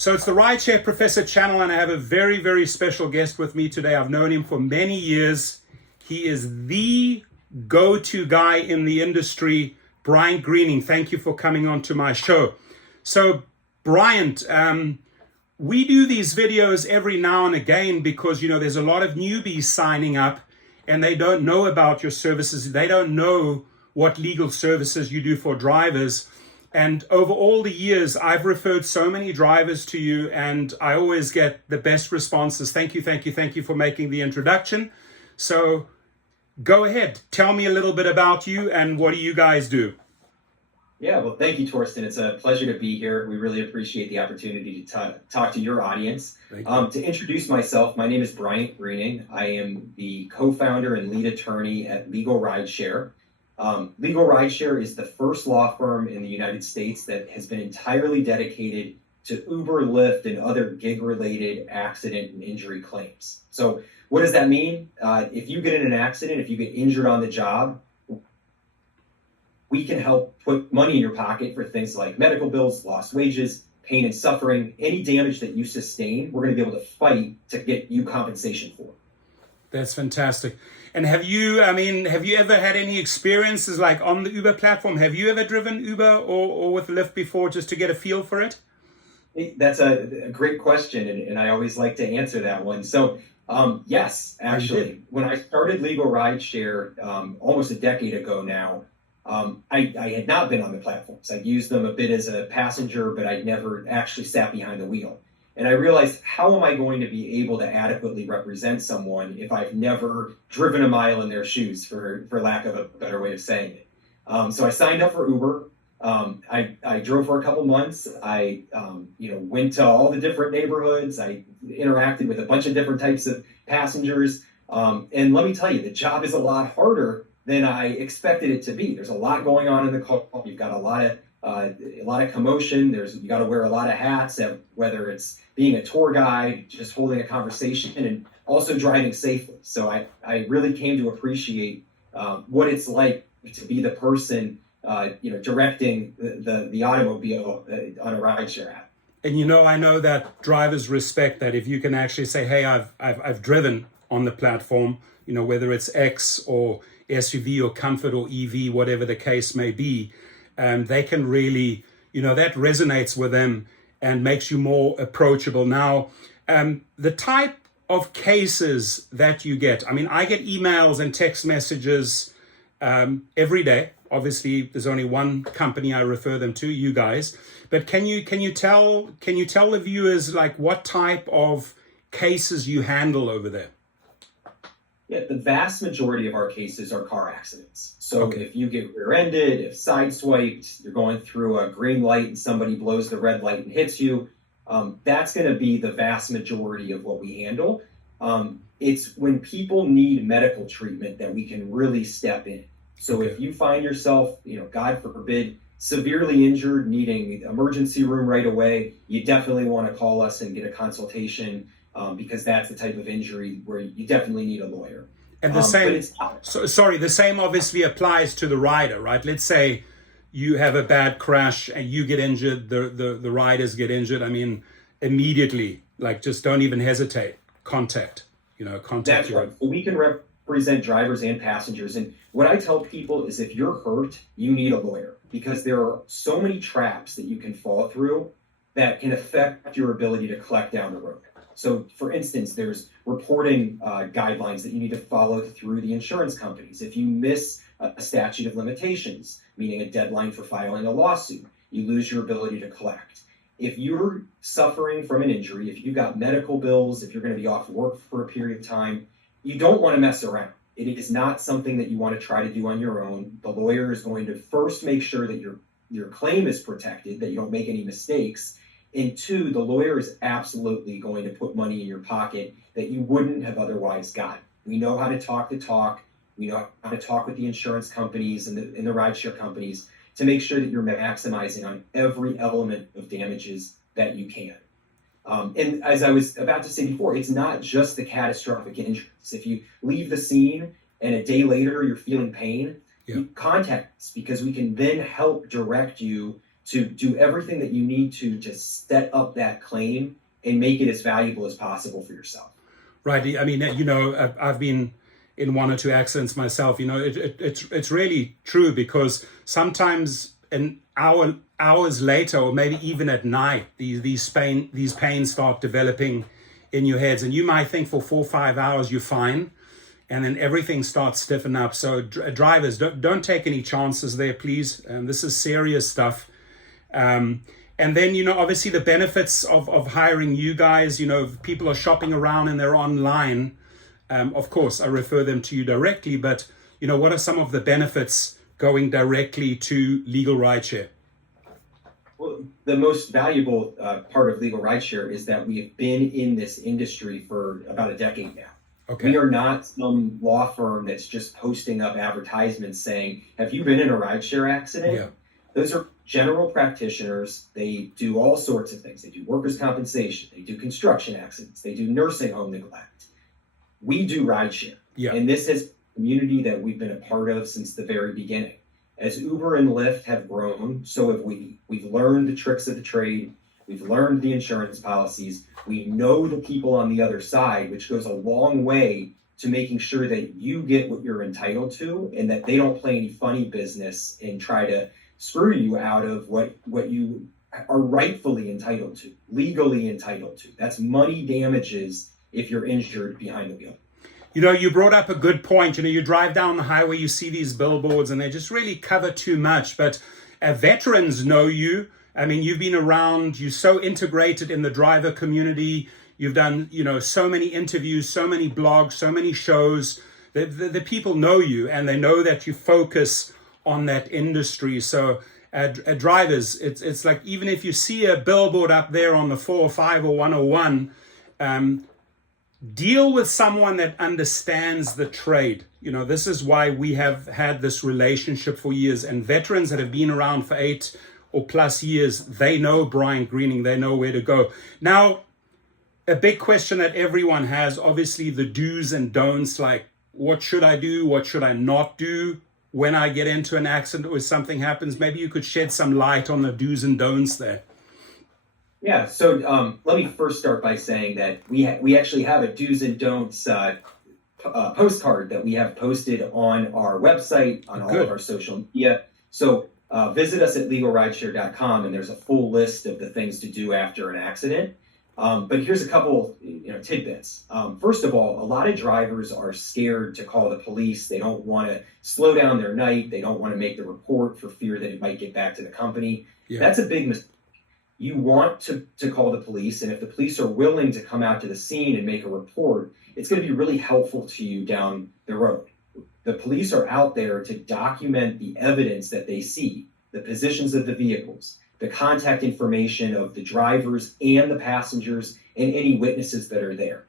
So it's the Rideshare Professor channel, and I have a very, very special guest with me today. I've known him for many years. He is the go-to guy in the industry, Bryant Greening. Thank you for coming on to my show. So Bryant, we do these videos every now and again because, there's a lot of newbies signing up and they don't know about your services. They don't know what legal services you do for drivers. And over all the years, I've referred so many drivers to you, and I always get the best responses. Thank you, thank you, thank you for making the introduction. So go ahead, tell me a little bit about you and what do you guys do? Yeah, well, thank you, Torsten. It's a pleasure to be here. We really appreciate the opportunity to talk to your audience. To introduce myself, my name is Bryant Greening. I am the co-founder and lead attorney at Legalrideshare. Legalrideshare is the first law firm in the United States that has been entirely dedicated to Uber, Lyft, and other gig-related accident and injury claims. So what does that mean? If you get in an accident, if you get injured on the job, we can help put money in your pocket for things like medical bills, lost wages, pain and suffering, any damage that you sustain, we're going to be able to fight to get you compensation for. That's fantastic. And have you ever had any experiences like on the Uber platform? Have you ever driven Uber or with Lyft before, just to get a feel for it? That's a great question, and I always like to answer that one. So yes, actually, when I started Legalrideshare almost a decade ago now, I had not been on the platforms. I'd used them a bit as a passenger, but I'd never actually sat behind the wheel. And I realized, how am I going to be able to adequately represent someone if I've never driven a mile in their shoes, for lack of a better way of saying it? So I signed up for Uber. I drove for a couple months. I went to all the different neighborhoods. I interacted with a bunch of different types of passengers. And let me tell you, the job is a lot harder than I expected it to be. There's a lot going on in the car. You've got a lot of commotion. You got to wear a lot of hats, whether it's being a tour guide, just holding a conversation, and also driving safely. So I really came to appreciate what it's like to be the person directing the automobile on a rideshare app. And I know that drivers respect that if you can actually say, hey, I've driven on the platform, whether it's X or SUV or Comfort or EV, whatever the case may be, they can really, that resonates with them and makes you more approachable. Now, the type of cases that you get, I get emails and text messages every day. Obviously, there's only one company I refer them to, you guys. But can you tell the viewers like what type of cases you handle over there? Yeah, the vast majority of our cases are car accidents. So if you get rear-ended, if sideswiped, you're going through a green light and somebody blows the red light and hits you, that's going to be the vast majority of what we handle. It's when people need medical treatment that we can really step in. So if you find yourself, God forbid, severely injured, needing emergency room right away, you definitely want to call us and get a consultation. Because that's the type of injury where you definitely need a lawyer. And the same obviously applies to the rider, right? Let's say you have a bad crash and you get injured, the riders get injured. Immediately, just don't even hesitate. Contact. That's right. We can represent drivers and passengers. And what I tell people is, if you're hurt, you need a lawyer, because there are so many traps that you can fall through that can affect your ability to collect down the road. So, for instance, there's reporting guidelines that you need to follow through the insurance companies. If you miss a statute of limitations, meaning a deadline for filing a lawsuit, you lose your ability to collect. If you're suffering from an injury, if you've got medical bills, if you're going to be off work for a period of time, you don't want to mess around. It is not something that you want to try to do on your own. The lawyer is going to first make sure that your claim is protected, that you don't make any mistakes. And two, the lawyer is absolutely going to put money in your pocket that you wouldn't have otherwise gotten. We know how to talk the talk. We know how to talk with the insurance companies and the rideshare companies to make sure that you're maximizing on every element of damages that you can. And as I was about to say before, it's not just the catastrophic injuries. If you leave the scene and a day later you're feeling pain, you contact us, because we can then help direct you to do everything that you need to set up that claim and make it as valuable as possible for yourself. Right. I mean, I've been in one or two accidents myself. It's really true, because sometimes an hours later, or maybe even at night, these pains start developing in your heads, and you might think for 4 or 5 hours you're fine, and then everything starts stiffen up. So drivers, don't take any chances there, please. This is serious stuff. And then, obviously the benefits of hiring you guys, if people are shopping around and they're online, of course, I refer them to you directly, but, what are some of the benefits going directly to Legal Rideshare? Well, the most valuable part of Legal Rideshare is that we have been in this industry for about a decade now. Okay. We are not some law firm that's just posting up advertisements saying, have you been in a rideshare accident? Yeah. Those are general practitioners. They do all sorts of things. They do workers' compensation. They do construction accidents. They do nursing home neglect. We do rideshare. Yeah. And this is a community that we've been a part of since the very beginning. As Uber and Lyft have grown, so have we. We've learned the tricks of the trade. We've learned the insurance policies. We know the people on the other side, which goes a long way to making sure that you get what you're entitled to, and that they don't play any funny business and try to screw you out of what you are rightfully entitled to, legally entitled to. That's money damages if you're injured behind the wheel. You brought up a good point. You drive down the highway, you see these billboards, and they just really cover too much. But veterans know you. I mean, you've been around, you're so integrated in the driver community. You've done, so many interviews, so many blogs, so many shows. The people know you, and they know that you focus on that industry. So drivers, it's like, even if you see a billboard up there on the 405 or 101, deal with someone that understands the trade. This is why we have had this relationship for years, and veterans that have been around for 8 or plus years, they know Bryant Greening, they know where to go. Now, a big question that everyone has, obviously the do's and don'ts, like what should I do, what should I not do when I get into an accident or something happens. Maybe you could shed some light on the do's and don'ts there. Yeah, so let me first start by saying that we actually have a do's and don'ts postcard that we have posted on our website, on all of our social media. So visit us at legalrideshare.com, and there's a full list of the things to do after an accident. But here's a couple, tidbits. First of all, a lot of drivers are scared to call the police. They don't want to slow down their night. They don't want to make the report for fear that it might get back to the company. Yeah. That's a big mistake. You want to call the police, and if the police are willing to come out to the scene and make a report, it's going to be really helpful to you down the road. The police are out there to document the evidence that they see, the positions of the vehicles, the contact information of the drivers and the passengers, and any witnesses that are there.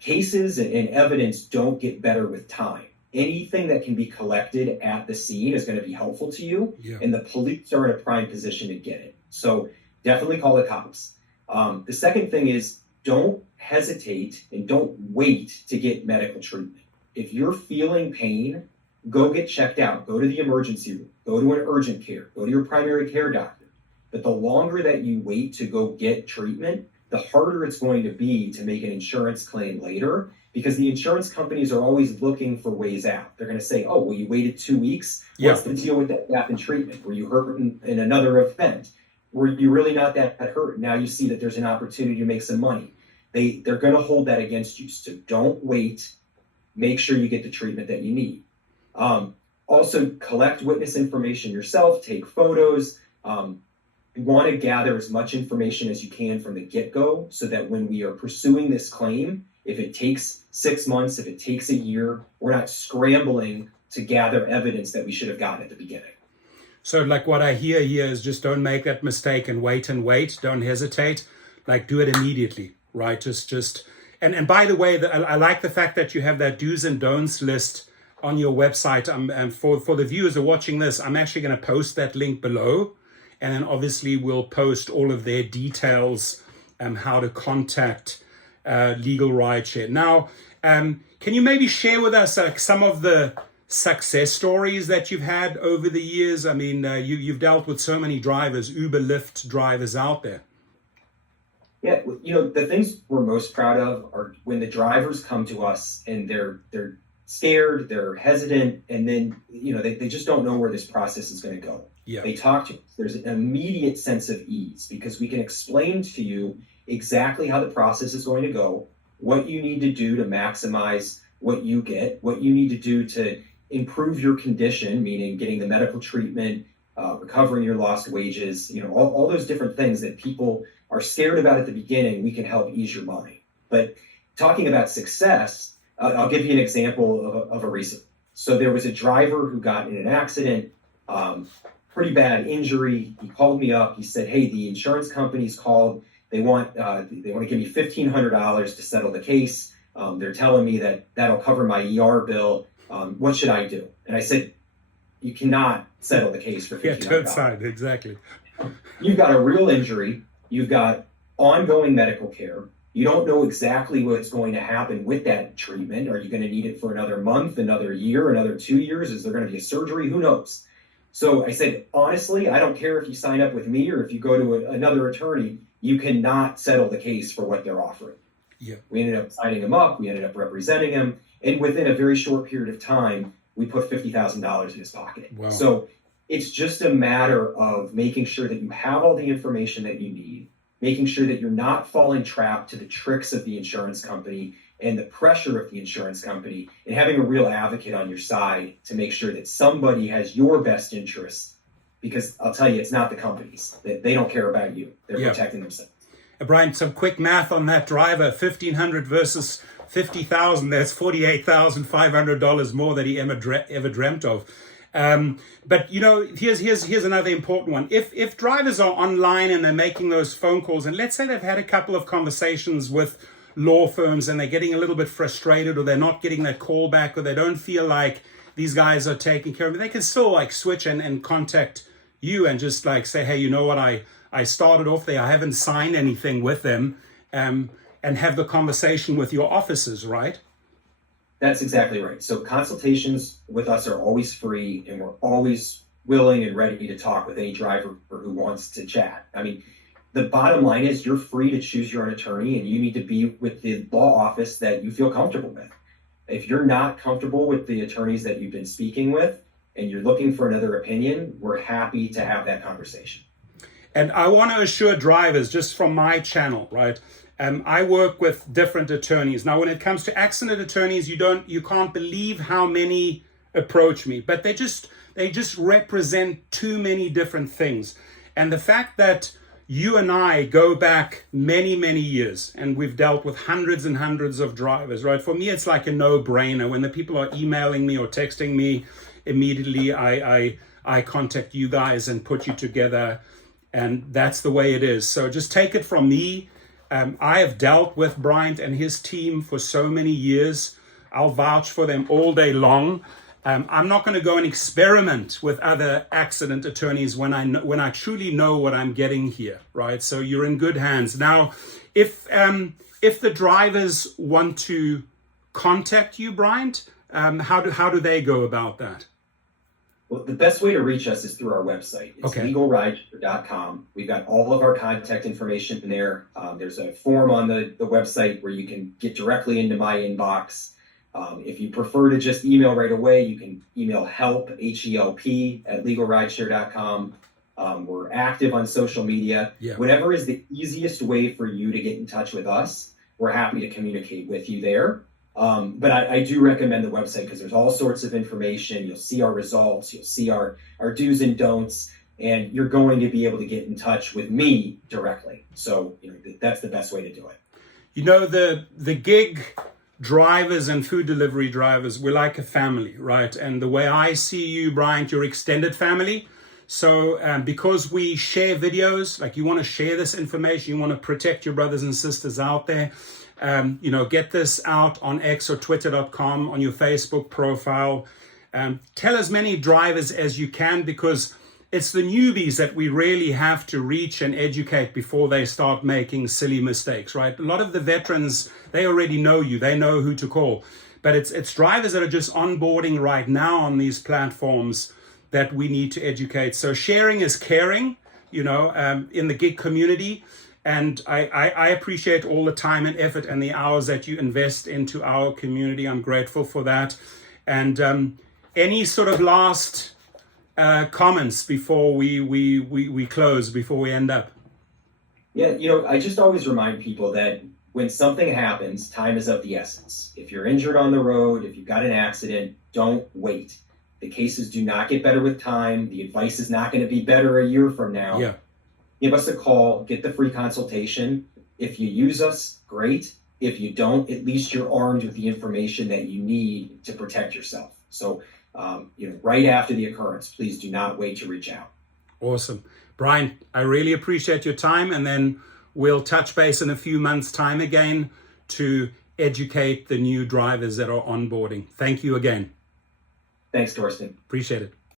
Cases and evidence don't get better with time. Anything that can be collected at the scene is going to be helpful to you, and the police are in a prime position to get it. So definitely call the cops. The second thing is, don't hesitate and don't wait to get medical treatment. If you're feeling pain, go get checked out. Go to the emergency room. Go to an urgent care. Go to your primary care doctor. But the longer that you wait to go get treatment, the harder it's going to be to make an insurance claim later, because the insurance companies are always looking for ways out. They're going to say, oh, well, you waited 2 weeks. What's the deal with that gap in treatment? Were you hurt in another event? Were you really not that hurt? Now you see that there's an opportunity to make some money. They're going to hold that against you. So don't wait. Make sure you get the treatment that you need. Also, collect witness information yourself. Take photos. You want to gather as much information as you can from the get-go, so that when we are pursuing this claim, if it takes 6 months, if it takes a year, we're not scrambling to gather evidence that we should have gotten at the beginning. So like what I hear here is, just don't make that mistake and wait. Don't hesitate. Like, do it immediately, right? Just and by the way, I like the fact that you have that do's and don'ts list on your website. And for the viewers who are watching this, I'm actually going to post that link below. And then obviously we'll post all of their details, how to contact Legal Rideshare. Now, can you maybe share with us some of the success stories that you've had over the years? I mean, you've dealt with so many drivers, Uber, Lyft drivers out there. Yeah, the things we're most proud of are when the drivers come to us and they're scared, they're hesitant, and then they just don't know where this process is going to go. Yeah. They talk to us. There's an immediate sense of ease because we can explain to you exactly how the process is going to go, what you need to do to maximize what you get, what you need to do to improve your condition, meaning getting the medical treatment, recovering your lost wages, all those different things that people are scared about at the beginning. We can help ease your mind. But talking about success, I'll give you an example of a recent. So there was a driver who got in an accident, pretty bad injury. He called me up. He said, "Hey, the insurance company's called. They want to give me $1,500 to settle the case. They're telling me that'll cover my ER bill. What should I do?" And I said, "You cannot settle the case for $1,500. GetUpside, exactly. You've got a real injury. You've got ongoing medical care. You don't know exactly what's going to happen with that treatment. Are you going to need it for another month, another year, another 2 years? Is there going to be a surgery? Who knows?" So I said, honestly, I don't care if you sign up with me or if you go to another attorney, you cannot settle the case for what they're offering. Yeah. We ended up signing him up. We ended up representing him. And within a very short period of time, we put $50,000 in his pocket. Wow. So it's just a matter of making sure that you have all the information that you need, making sure that you're not falling trapped to the tricks of the insurance company and the pressure of the insurance company, and having a real advocate on your side to make sure that somebody has your best interests. Because I'll tell you, it's not the companies. They don't care about you. They're protecting themselves. Brian, some quick math on that driver, 1,500 versus 50,000. That's $48,500 more than he ever dreamt of. But here's another important one. If drivers are online and they're making those phone calls, and let's say they've had a couple of conversations with law firms and they're getting a little bit frustrated, or they're not getting that call back, or they don't feel like these guys are taking care of them, they can still switch and contact you and just say, "Hey, you know what? I started off there. I haven't signed anything with them," and have the conversation with your officers, right? That's exactly right. So consultations with us are always free, and we're always willing and ready to talk with any driver who wants to chat. I mean, the bottom line is you're free to choose your own attorney, and you need to be with the law office that you feel comfortable with. If you're not comfortable with the attorneys that you've been speaking with and you're looking for another opinion, we're happy to have that conversation. And I want to assure drivers, just from my channel, right? I work with different attorneys. Now, when it comes to accident attorneys, you can't believe how many approach me, but they just represent too many different things. And the fact that you and I go back many, many years, and we've dealt with hundreds and hundreds of drivers, right? For me, it's like a no-brainer. When the people are emailing me or texting me, immediately I contact you guys and put you together, and that's the way it is. So just take it from me. I have dealt with Bryant and his team for so many years. I'll vouch for them all day long. I'm not going to go and experiment with other accident attorneys when I truly know what I'm getting here, right? So you're in good hands. Now, if the drivers want to contact you, Bryant, how do they go about that? Well, the best way to reach us is through our website. It's Legalrideshare.com. We've got all of our contact information in there. There's a form on the website where you can get directly into my inbox. If you prefer to just email right away, you can email help, HELP, at legalrideshare.com. We're active on social media. Yeah. Whatever is the easiest way for you to get in touch with us, we're happy to communicate with you there. But I do recommend the website because there's all sorts of information. You'll see our results. You'll see our do's and don'ts. And you're going to be able to get in touch with me directly. So that's the best way to do it. The gig drivers and food delivery drivers, we're like a family, right? And the way I see you, Bryant, you're extended family. So because we share videos, you want to share this information, you want to protect your brothers and sisters out there, get this out on X or Twitter.com, on your Facebook profile. Tell as many drivers as you can, because it's the newbies that we really have to reach and educate before they start making silly mistakes, right? A lot of the veterans, they already know you. They know who to call. but it's drivers that are just onboarding right now on these platforms that we need to educate. So sharing is caring, in the gig community. And I appreciate all the time and effort and the hours that you invest into our community. I'm grateful for that. And any sort of last comments before we close, before we end up? Yeah, I just always remind people that when something happens, time is of the essence. If you're injured on the road, if you've got an accident, don't wait. The cases do not get better with time. The advice is not going to be better a year from now. Yeah. Give us a call, get the free consultation. If you use us, great. If you don't, at least you're armed with the information that you need to protect yourself. So, right after the occurrence, please do not wait to reach out. Awesome. Brian, I really appreciate your time. And then we'll touch base in a few months' time again to educate the new drivers that are onboarding. Thank you again. Thanks, Torsten. Appreciate it.